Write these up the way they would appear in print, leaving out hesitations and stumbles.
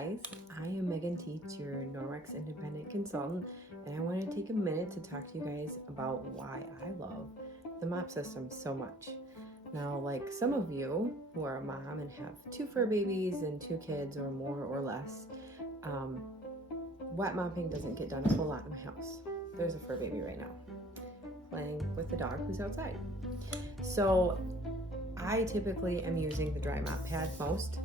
guys, I am Megan Teets, your Norwex independent consultant, and I want to take a minute to talk to you guys about why I love the mop system so much. Now, like some of you who are a mom and have 2 fur babies and 2 kids or more or less, wet mopping doesn't get done a whole lot in my house. There's a fur baby right now playing with the dog who's outside. So I typically am using the dry mop pad most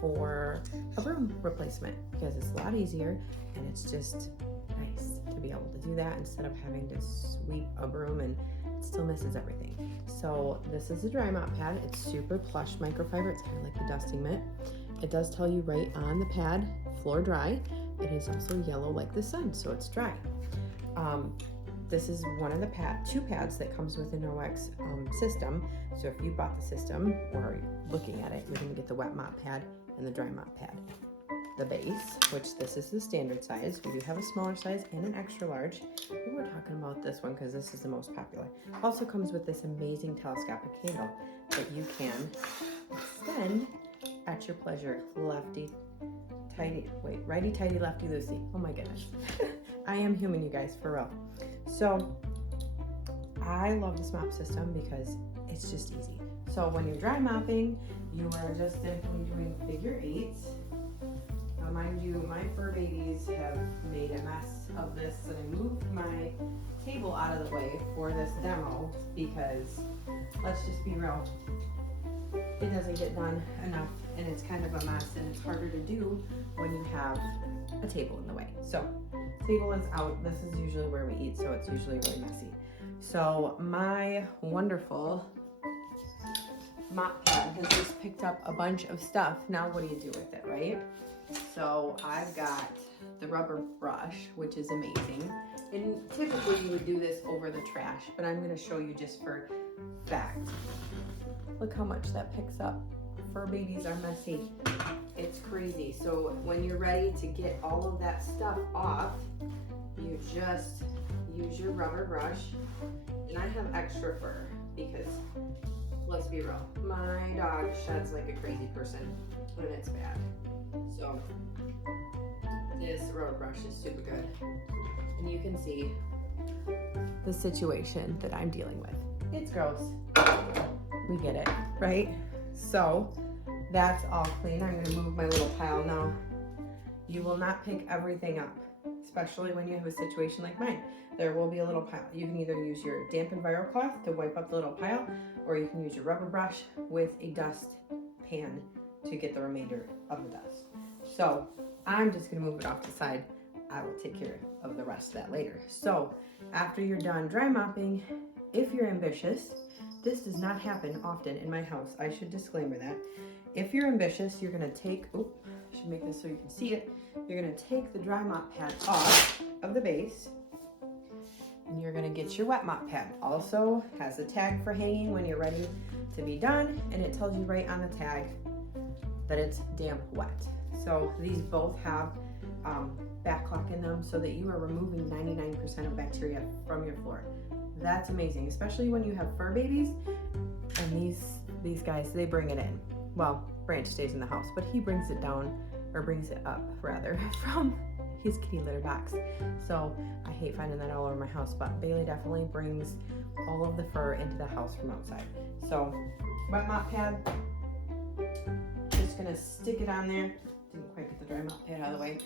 for a broom replacement because it's a lot easier and it's just nice to be able to do that instead of having to sweep a broom and it still misses everything. So this is a dry mop pad. It's super plush microfiber. It's kind of like the dusting mitt. It does tell you right on the pad, floor dry. It is also yellow like the sun, so it's dry. This is one of the 2 pads that comes with the Norwex system. So if you bought the system or looking at it, you're going to get the wet mop pad and the dry mop pad. The base, which this is the standard size. We do have a smaller size and an extra large. But we're talking about this one because this is the most popular. Also comes with this amazing telescopic handle that you can extend at your pleasure. Righty tighty, lefty loosey. Oh my goodness. I am human, you guys, for real. So I love this mop system because it's just easy. So when you're dry mopping, you are just simply doing figure 8s. Now mind you, my fur babies have made a mess of this, and I moved my table out of the way for this demo because, let's just be real, it doesn't get done enough and it's kind of a mess and it's harder to do when you have a table in the way. So table is out. This is usually where we eat, so it's usually really messy. So my wonderful mop pad has just picked up a bunch of stuff. Now what do you do with it, right? So I've got the rubber brush, which is amazing. And typically you would do this over the trash, but I'm gonna show you just for fact. Look how much that picks up. Fur babies are messy. It's crazy. So when you're ready to get all of that stuff off, you just use your rubber brush. And I have extra fur because, let's be real, my dog sheds like a crazy person when it's bad. So this rubber brush is super good. And you can see the situation that I'm dealing with. It's gross. We get it, right? So that's all clean. I'm gonna move my little pile now. You will not pick everything up, especially when you have a situation like mine. There will be a little pile. You can either use your dampened vinyl cloth to wipe up the little pile, or you can use your rubber brush with a dust pan to get the remainder of the dust. So I'm just gonna move it off to the side. I will take care of the rest of that later. So after you're done dry mopping, if you're ambitious, this does not happen often in my house. I should disclaimer that. If you're ambitious, you're gonna take, I should make this so you can see it. You're gonna take the dry mop pad off of the base and you're gonna get your wet mop pad. Also has a tag for hanging when you're ready to be done, and it tells you right on the tag that it's damp wet. So these both have backlock in them so that you are removing 99% of bacteria from your floor. That's amazing, especially when you have fur babies, and these guys, they bring it in. Well, Branch stays in the house, but he brings it down, or brings it up rather, from his kitty litter box. So I hate finding that all over my house, but Bailey definitely brings all of the fur into the house from outside. So wet mop pad, just gonna stick it on there. Didn't quite get the dry mop pad out of the way.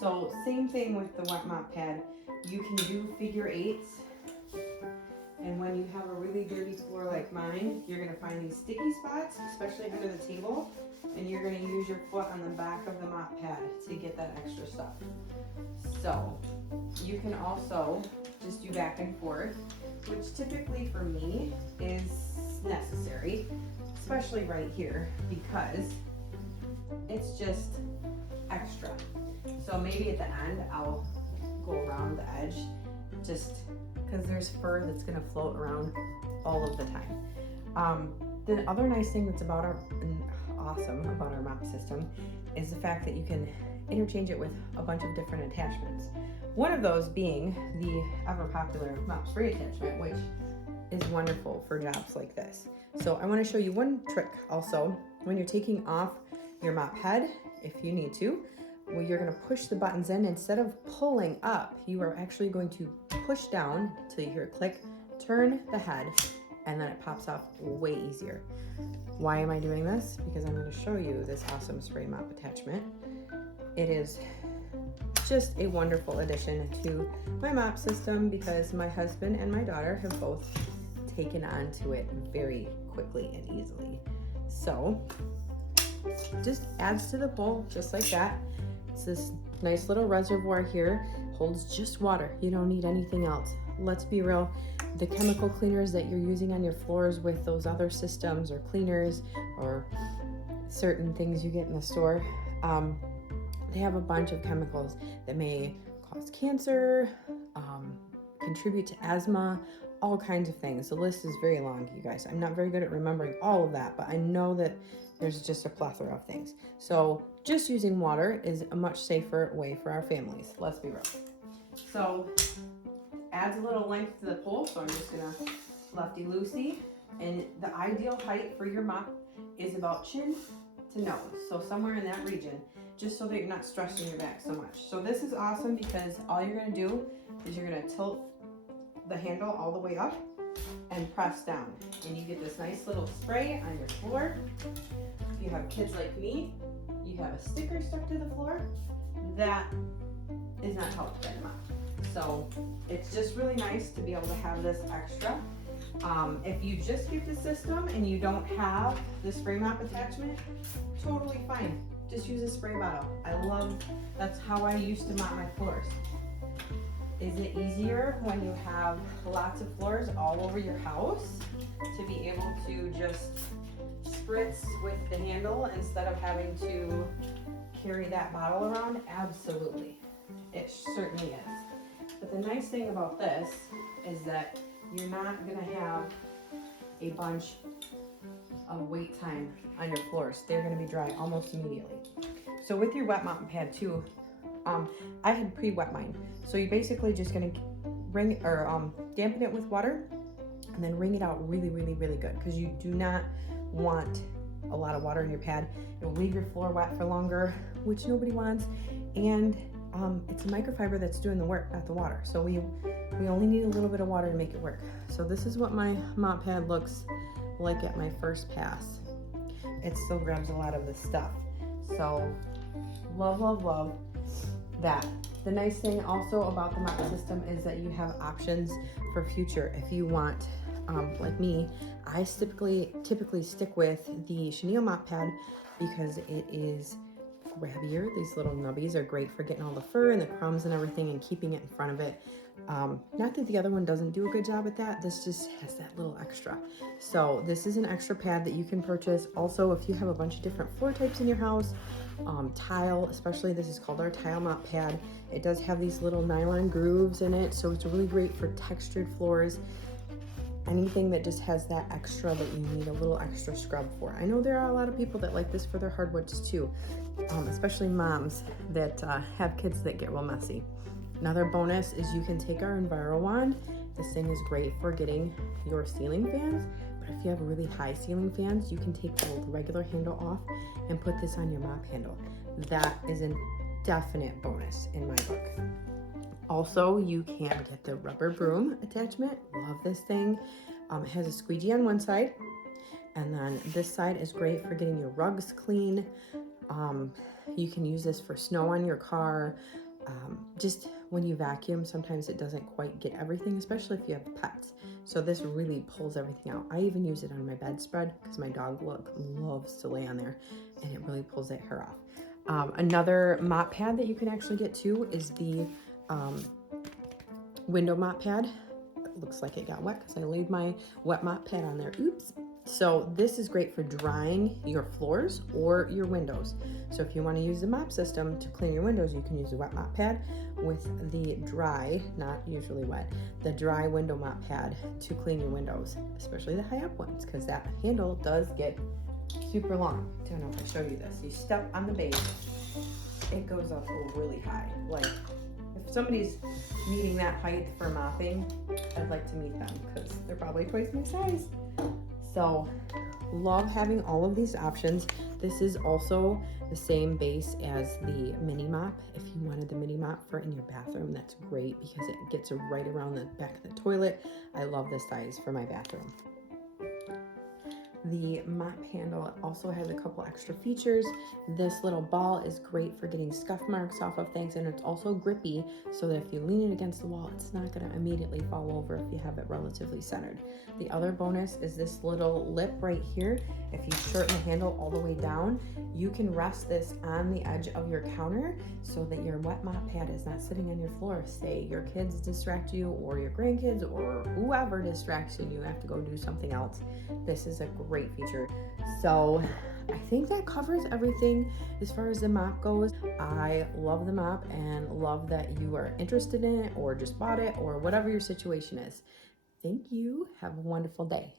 So same thing with the wet mop pad. You can do figure 8s. And when you have a really dirty floor like mine, you're gonna find these sticky spots, especially under the table, and you're gonna use your foot on the back of the mop pad to get that extra stuff. So you can also just do back and forth, which typically for me is necessary, especially right here, because it's just extra. So maybe at the end, I'll go around the edge, just because there's fur that's gonna float around all of the time. The other nice thing that's awesome about our mop system is the fact that you can interchange it with a bunch of different attachments. One of those being the ever popular mop spray attachment, which is wonderful for jobs like this. So I want to show you one trick also when you're taking off your mop head, if you need to, well, you're going to push the buttons in. Instead of pulling up, you are actually going to push down till you hear a click, turn the head, and then it pops off way easier. Why am I doing this? Because I'm going to show you this awesome spray mop attachment. It is just a wonderful addition to my mop system because my husband and my daughter have both taken on to it very quickly and easily. So just adds to the bowl just like that. It's this nice little reservoir here, holds just water. You don't need anything else. Let's be real, the chemical cleaners that you're using on your floors with those other systems or cleaners or certain things you get in the store, they have a bunch of chemicals that may cause cancer, contribute to asthma, all kinds of things. The list is very long, you guys. I'm not very good at remembering all of that, but I know that there's just a plethora of things. So just using water is a much safer way for our families. Let's be real. So adds a little length to the pole. So I'm just gonna lefty-loosey. And the ideal height for your mop is about chin to nose. So somewhere in that region, just so that you're not stressing your back so much. So this is awesome because all you're gonna do is you're gonna tilt the handle all the way up and press down. And you get this nice little spray on your floor. If you have kids like me, you have a sticker stuck to the floor. That is not helped by the mop. So it's just really nice to be able to have this extra. If you just get the system and you don't have the spray mop attachment, totally fine. Just use a spray bottle. That's how I used to mop my floors. Is it easier when you have lots of floors all over your house to be able to just spritz with the handle instead of having to carry that bottle around? Absolutely. It certainly is. But the nice thing about this is that you're not gonna have a bunch of wait time on your floors. They're gonna be dry almost immediately. So with your wet mop pad too, I had pre-wet mine. So you're basically just gonna wring or dampen it with water and then wring it out really, really, really good because you do not want a lot of water in your pad. It will leave your floor wet for longer, which nobody wants. And it's a microfiber that's doing the work, not the water. So we only need a little bit of water to make it work. So this is what my mop pad looks like at my first pass. It still grabs a lot of the stuff. So love, love, love that. The nice thing also about the mop system is that you have options for future. If you want, like me, I typically stick with the chenille mop pad because it is grabbier. These little nubbies are great for getting all the fur and the crumbs and everything and keeping it in front of it. Not that the other one doesn't do a good job at that. This just has that little extra. So this is an extra pad that you can purchase. Also, if you have a bunch of different floor types in your house, tile, especially, this is called our tile mop pad. It does have these little nylon grooves in it, so it's really great for textured floors. Anything that just has that extra that you need a little extra scrub for. I know there are a lot of people that like this for their hardwoods too, especially moms that have kids that get real messy. Another bonus is you can take our Enviro wand. This thing is great for getting your ceiling fans, but if you have really high ceiling fans, you can take the regular handle off and put this on your mop handle. That is a definite bonus in my book. Also, you can get the rubber broom attachment. Love this thing. It has a squeegee on one side, and then this side is great for getting your rugs clean. You can use this for snow on your car. Just when you vacuum, sometimes it doesn't quite get everything, especially if you have pets. So this really pulls everything out. I even use it on my bedspread because my dog loves to lay on there, and it really pulls that hair off. Another mop pad that you can actually get too is the window mop pad. It looks like it got wet because I laid my wet mop pad on there. Oops. So this is great for drying your floors or your windows. So if you want to use the mop system to clean your windows, you can use the wet mop pad with the dry, not usually wet, the dry window mop pad to clean your windows, especially the high up ones, because that handle does get super long. I don't know if I showed you this. You step on the base, it goes up really high. Like, if somebody's needing that height for mopping, I'd like to meet them because they're probably twice my size. So love having all of these options. This is also the same base as the mini mop. If you wanted the mini mop for in your bathroom, that's great because it gets right around the back of the toilet. I love this size for my bathroom. The mop handle also has a couple extra features. This little ball is great for getting scuff marks off of things, and it's also grippy so that if you lean it against the wall, it's not going to immediately fall over if you have it relatively centered. The other bonus is this little lip right here. If you shorten the handle all the way down, you can rest this on the edge of your counter so that your wet mop pad is not sitting on your floor. Say your kids distract you, or your grandkids, or whoever distracts you and you have to go do something else. This is a great feature. So I think that covers everything as far as the mop goes. I love the mop and love that you are interested in it or just bought it or whatever your situation is. Thank you. Have a wonderful day.